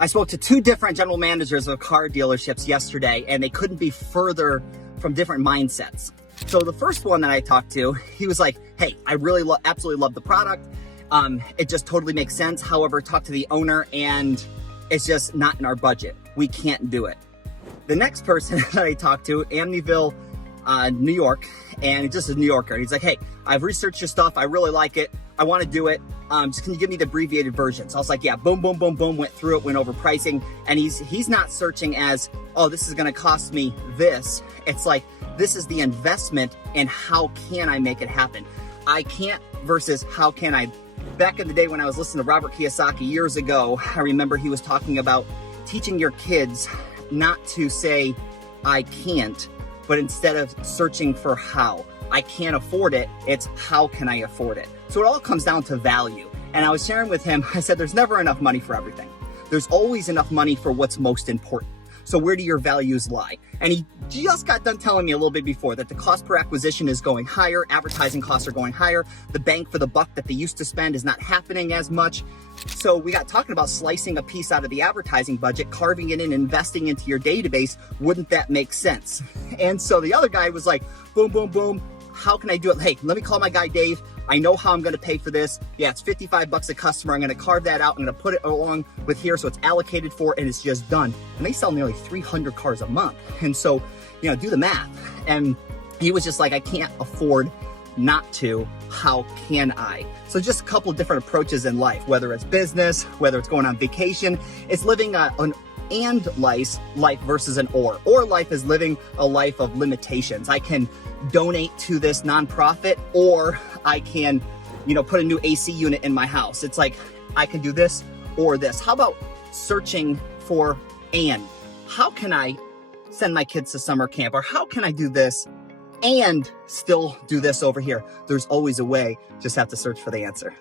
I spoke to two different general managers of car dealerships yesterday, and they couldn't be further from different mindsets. So the first one that I talked to, he was like, hey, I really absolutely love the product. It just totally makes sense. However, talk to the owner and it's just not in our budget. We can't do it. The next person that I talked to, Amityville, New York, and just a New Yorker. And he's like, hey, I've researched your stuff. I really like it. I want to do it. Just can you give me the abbreviated version? So I was like, yeah, boom, boom, boom, boom, went through it, went over pricing. And he's not searching as, oh, this is going to cost me this. It's like, this is the investment and how can I make it happen? I can't versus how can I? Back in the day when I was listening to Robert Kiyosaki years ago, I remember he was talking about teaching your kids not to say, I can't, but instead of searching for how. I can't afford it, it's how can I afford it? So it all comes down to value. And I was sharing with him, I said, there's never enough money for everything. There's always enough money for what's most important. So where do your values lie? And he just got done telling me a little bit before that the cost per acquisition is going higher, advertising costs are going higher, the bang for the buck that they used to spend is not happening as much. So we got talking about slicing a piece out of the advertising budget, carving it in, investing into your database. Wouldn't that make sense? And so the other guy was like, boom, boom, boom. How can I do it? Hey, let me call my guy Dave. I know how I'm going to pay for this. Yeah, it's 55 bucks a customer. I'm going to carve that out. I'm going to put it along with here so it's allocated for and it's just done. And they sell nearly 300 cars a month. And so, do the math. And he was just like, I can't afford not to. How can I? So just a couple of different approaches in life, whether it's business, whether it's going on vacation, it's living an and life versus an or life is living a life of limitations. I can donate to this nonprofit, or I can, put a new AC unit in my house. It's like, I can do this or this. How about searching for and? How can I send my kids to summer camp? Or how can I do this and still do this over here? There's always a way, just have to search for the answer.